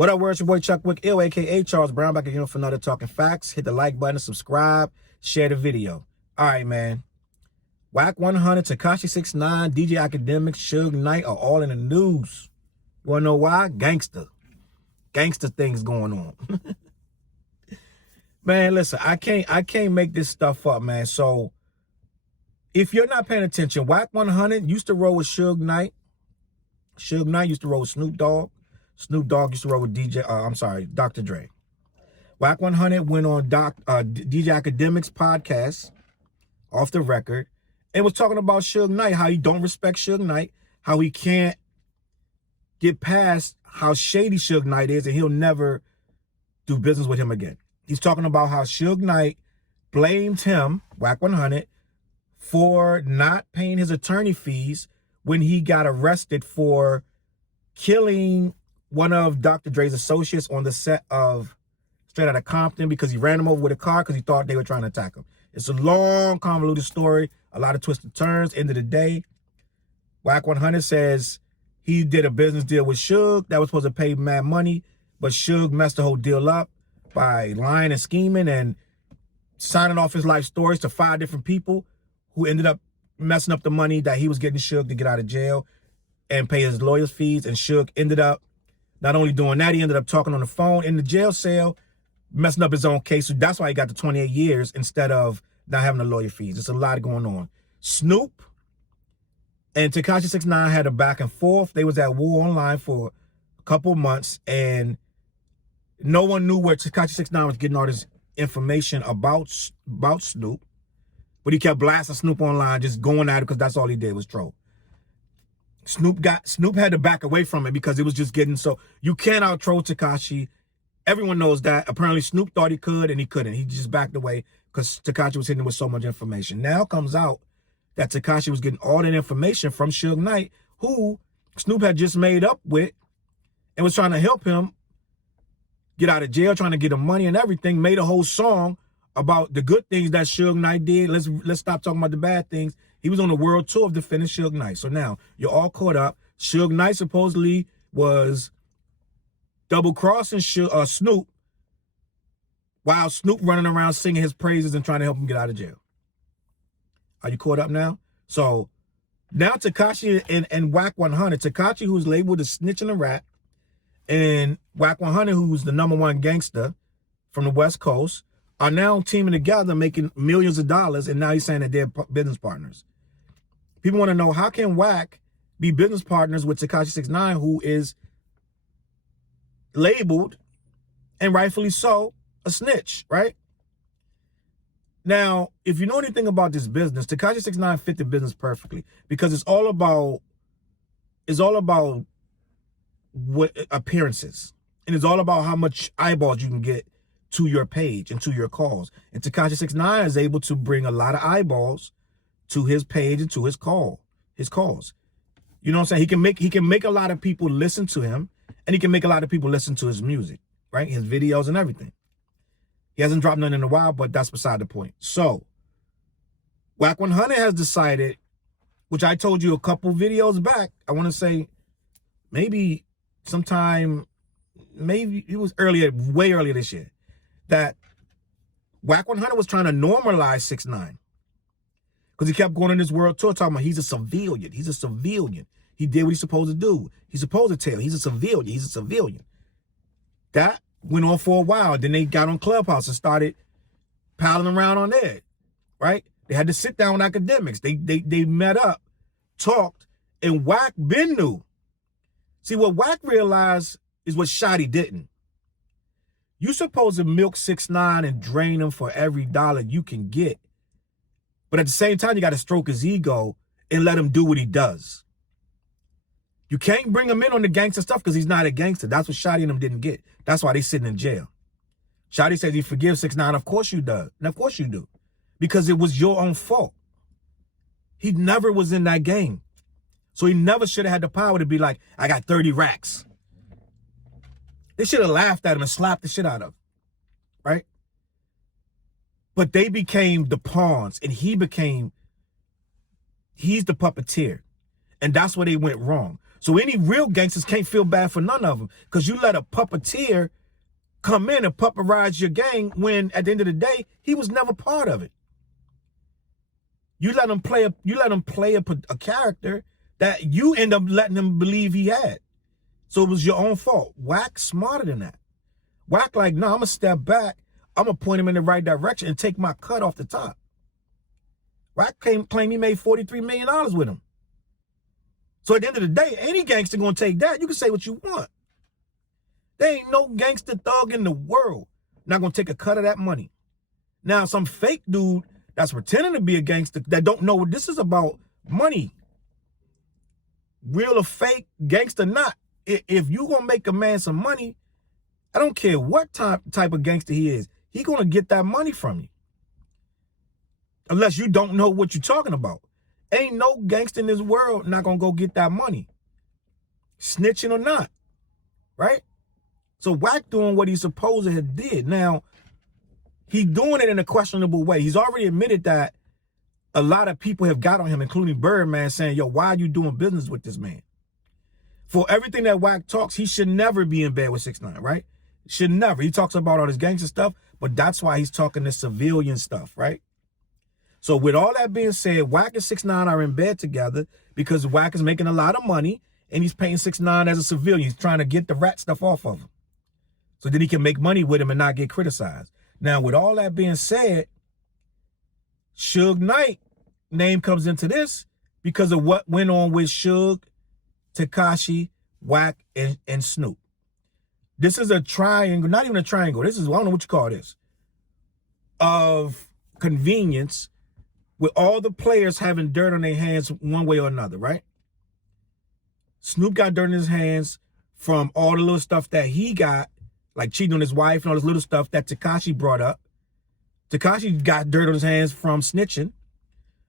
What up, words? Your boy Chuck Wick Ill, aka Charles Brown, back again for another Talking Facts. Hit the like button, subscribe, share the video. All right, man. Wack 100, Tekashi 6ix9ine, T.H.E, Akademiks, Suge Knight are all in the news. You wanna know why? Gangster things going on. Man, listen, I can't make this stuff up, man. So if you're not paying attention, Wack 100 used to roll with Suge Knight. Suge Knight used to roll with Snoop Dogg. Snoop Dogg used to roll with Dr. Dre. Wack 100 went on T.H.E Akademiks podcast, Off the Record, and was talking about Suge Knight, how he don't respect Suge Knight, how he can't get past how shady Suge Knight is, and he'll never do business with him again. He's talking about how Suge Knight blamed him, Wack 100, for not paying his attorney fees when he got arrested for killing one of Dr. Dre's associates on the set of Straight Outta Compton because he ran him over with a car because he thought they were trying to attack him. It's a long, convoluted story, a lot of twists and turns. End of the day, Wack 100 says he did a business deal with Suge that was supposed to pay mad money, but Suge messed the whole deal up by lying and scheming and signing off his life stories to 5 different people who ended up messing up the money that he was getting Suge to get out of jail and pay his lawyer's fees. And Suge ended up not only doing that, he ended up talking on the phone in the jail cell, messing up his own case. So that's why he got the 28 years instead of not having the lawyer fees. There's a lot going on. Snoop and Tekashi 6ix9ine had a back and forth. They was at war online for a couple months, and no one knew where Tekashi 6ix9ine was getting all this information about Snoop. But he kept blasting Snoop online, just going at it because that's all he did was troll. Snoop had to back away from it because it was just getting so, you can't out troll Tekashi. Everyone knows that. Apparently Snoop thought he could and he couldn't. He just backed away because Tekashi was hitting him with so much information. Now comes out that Tekashi was getting all that information from Suge Knight, who Snoop had just made up with and was trying to help him get out of jail, trying to get him money and everything, made a whole song about the good things that Suge Knight did. Let's stop talking about the bad things. He was on a world tour of defending Suge Knight. So now you're all caught up. Suge Knight supposedly was double-crossing Snoop while Snoop running around singing his praises and trying to help him get out of jail. Are you caught up now? So now Tekashi and Wack 100, Tekashi, who's labeled a snitch and a rat, and Wack 100, who's the #1 gangster from the West Coast, are now teaming together, making millions of dollars, and now he's saying that they're business partners. People want to know, how can Wack be business partners with Tekashi 6ix9ine, who is labeled, and rightfully so, a snitch, right? Now, if you know anything about this business, Tekashi 6ix9ine fit the business perfectly because it's all about what appearances, and it's all about how much eyeballs you can get to your page and to your calls. And Tekashi 6ix9ine is able to bring a lot of eyeballs to his page and to his calls. You know what I'm saying? He can make a lot of people listen to him, and he can make a lot of people listen to his music, right? His videos and everything. He hasn't dropped none in a while, but that's beside the point. So Wack 100 has decided, which I told you a couple videos back, I want to say maybe sometime, maybe it was earlier, way earlier this year, that Wack 100 was trying to normalize 6ix9ine because he kept going on this world tour talking about he's a civilian. He's a civilian. He did what he's supposed to do. He's supposed to tell. He's a civilian. He's a civilian. That went on for a while. Then they got on Clubhouse and started piling around on there, right? They had to sit down with Akademiks. They met up, talked, and Wack been knew. See, what Wack realized is what Shotty didn't. You supposed to milk 6ix9ine and drain him for every dollar you can get. But at the same time, you got to stroke his ego and let him do what he does. You can't bring him in on the gangster stuff because he's not a gangster. That's what Shotty and him didn't get. That's why they sitting in jail. Shotty says he forgives 6ix9ine. Of course you do. And of course you do. Because it was your own fault. He never was in that game. So he never should have had the power to be like, I got 30 racks. They should have laughed at him and slapped the shit out of him, right? But they became the pawns, and he's the puppeteer. And that's where they went wrong. So any real gangsters can't feel bad for none of them, because you let a puppeteer come in and puppetize your gang when at the end of the day, he was never part of it. You let him play a character that you end up letting him believe he had. So it was your own fault. Wack smarter than that. Wack like, no, I'm gonna step back. I'm gonna point him in the right direction and take my cut off the top. Wack claim he made $43 million with him. So at the end of the day, any gangster gonna take that. You can say what you want. There ain't no gangster thug in the world not gonna take a cut of that money. Now, some fake dude that's pretending to be a gangster that don't know what this is about, money, real or fake, gangster not. If you gonna make a man some money, I don't care what type of gangster he is, he gonna get that money from you. Unless you don't know what you're talking about. Ain't no gangster in this world not gonna go get that money. Snitching or not, right? So Wack doing what he's supposed to have did. Now, he's doing it in a questionable way. He's already admitted that a lot of people have got on him, including Birdman, saying, yo, why are you doing business with this man? For everything that Wack talks, he should never be in bed with 6ix9ine, right? Should never. He talks about all this gangster stuff, but that's why he's talking this civilian stuff, right? So with all that being said, Wack and 6ix9ine are in bed together because Wack is making a lot of money and he's paying 6ix9ine as a civilian. He's trying to get the rat stuff off of him so that he can make money with him and not get criticized. Now, with all that being said, Suge Knight name comes into this because of what went on with Suge, Tekashi, Wack, and Snoop. This is a triangle, not even a triangle. This is, I don't know what you call this, of convenience with all the players having dirt on their hands one way or another, right? Snoop got dirt in his hands from all the little stuff that he got, like cheating on his wife and all this little stuff that Tekashi brought up. Tekashi got dirt on his hands from snitching.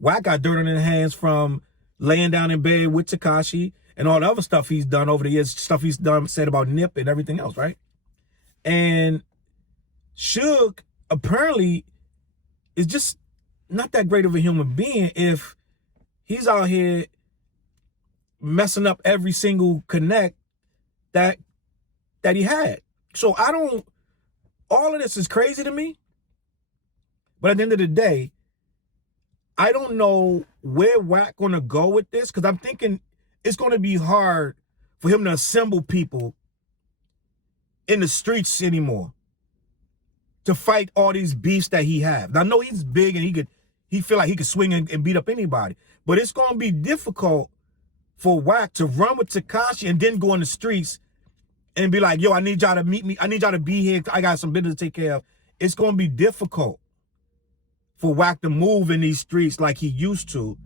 Wack got dirt on his hands from laying down in bed with Tekashi and all the other stuff he's done over the years, stuff he's done, said about Nip and everything else, right? And Suge apparently is just not that great of a human being if he's out here messing up every single connect that he had. So all of this is crazy to me. But at the end of the day, I don't know where Wack gonna go with this, because I'm thinking it's gonna be hard for him to assemble people in the streets anymore to fight all these beefs that he have. Now, I know he's big and he feel like he could swing and beat up anybody, but it's gonna be difficult for Wack to run with Tekashi and then go in the streets and be like, yo, I need y'all to meet me. I need y'all to be here. I got some business to take care of. It's gonna be difficult for Wack to move in these streets like he used to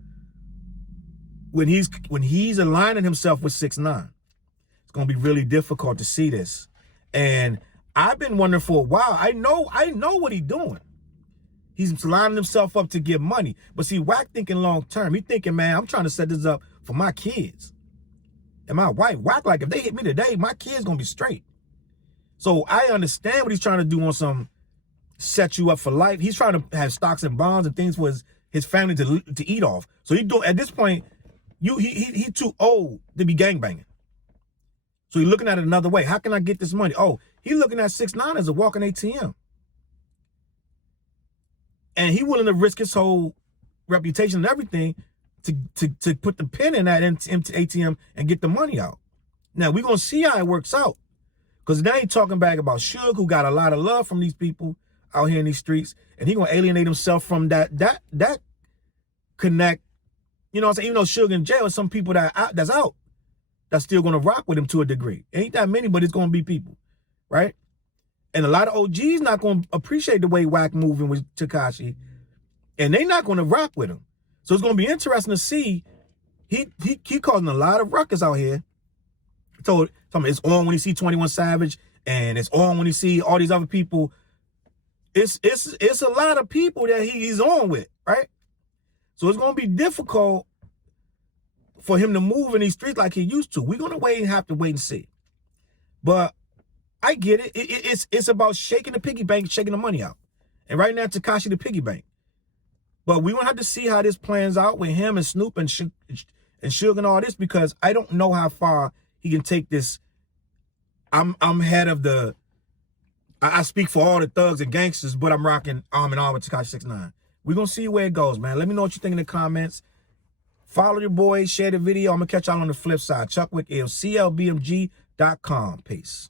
when he's aligning himself with 6ix9ine. It's gonna be really difficult to see this. And I've been wondering for a while. I know what he's doing. He's lining himself up to get money. But see, Wack thinking long term. He thinking, man, I'm trying to set this up for my kids and my wife. Wack like, if they hit me today, my kids gonna be straight. So I understand what he's trying to do on some set you up for life. He's trying to have stocks and bonds and things for his family to eat off. So he do, at this point, he too old to be gangbanging. So he's looking at it another way. How can I get this money? Oh, he's looking at 6ix9ine as a walking ATM. And he willing to risk his whole reputation and everything to put the pin in that ATM and get the money out. Now, we're going to see how it works out. Because now he's talking back about Suge, who got a lot of love from these people out here in these streets. And he's going to alienate himself from that connect. You know what I'm saying? Even though Suge in jail, some people that's out, that's still going to rock with him to a degree. Ain't that many, but it's going to be people, right? And a lot of OGs not going to appreciate the way Wack moving with Tekashi, and they not going to rock with him. So it's going to be interesting to see. He causing a lot of ruckus out here. So it's on when you see 21 Savage, and it's on when you see all these other people. It's a lot of people that he's on with, right? So it's going to be difficult for him to move in these streets like he used to. We're going to have to wait and see. But I get it. It's about shaking the piggy bank, shaking the money out. And right now, Tekashi the piggy bank. But we're going to have to see how this plans out with him and Snoop and and Suge and all this, because I don't know how far he can take this. I'm head of the, I speak for all the thugs and gangsters, but I'm rocking arm in arm with Tekashi 6ix9ine. We're going to see where it goes, man. Let me know what you think in the comments. Follow your boys, share the video. I'm going to catch y'all on the flip side. Chuck Wick, CLBMG.com. Peace.